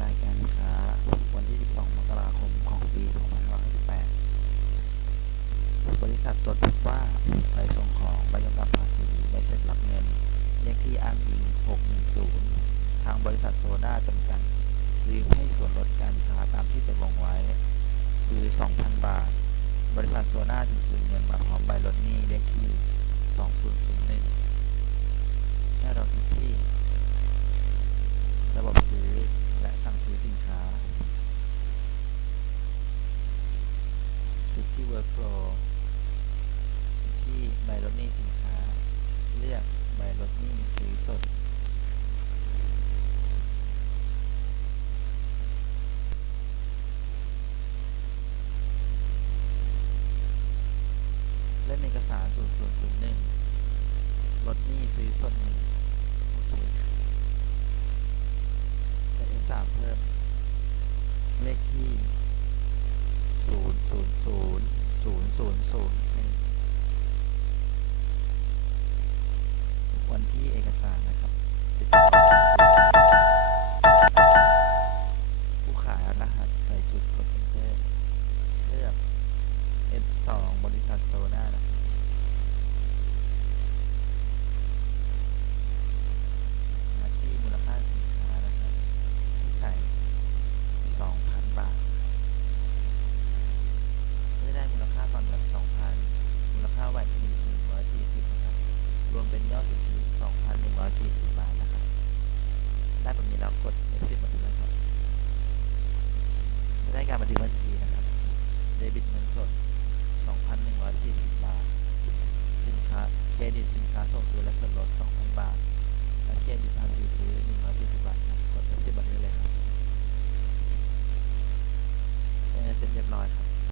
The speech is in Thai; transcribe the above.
รายการค้าวันที่ 12 มกราคมของปี 2558 บริษัทตรวจพบว่าใบส่งของใบกำกับภาษีใบเสร็จรับเงิน เลขที่อ้างอิง 610 ทางบริษัทโซนาจำกัดลืมให้ส่วนลดการค้าตามที่ตกลงไว้ คือ 2,000 บาท บริษัทโซนาจึงคืนเงินมา คลิกที่ Workflow ที่ใบลดหนี้สินค้า เลือกใบลดหนี้ซื้อสดเล่มเอกสาร 0001ลดหนี้ซื้อสดหนึ่งโอเคและเอกสารเพิ่ม เลขที่ 000 ศูนย์ศูนย์ศูนย์หนึ่งวันที่เอกสารนะครับผู้ขายรหัสใส่จุดกดเอนเตอร์เลือก F2 บริษัทโซน่านะครับ เป็นยอดสุทธิ2,140 บาทนะครับ ได้แบบนี้แล้วกด F10 มาดูนะครับ จะได้การบันทึกบัญชีนะครับ เดบิตเงินสด 2,140 บาท สินค้า เครดิตสินค้าส่งคืนและส่วนลด 2,000 บาท และเครดิต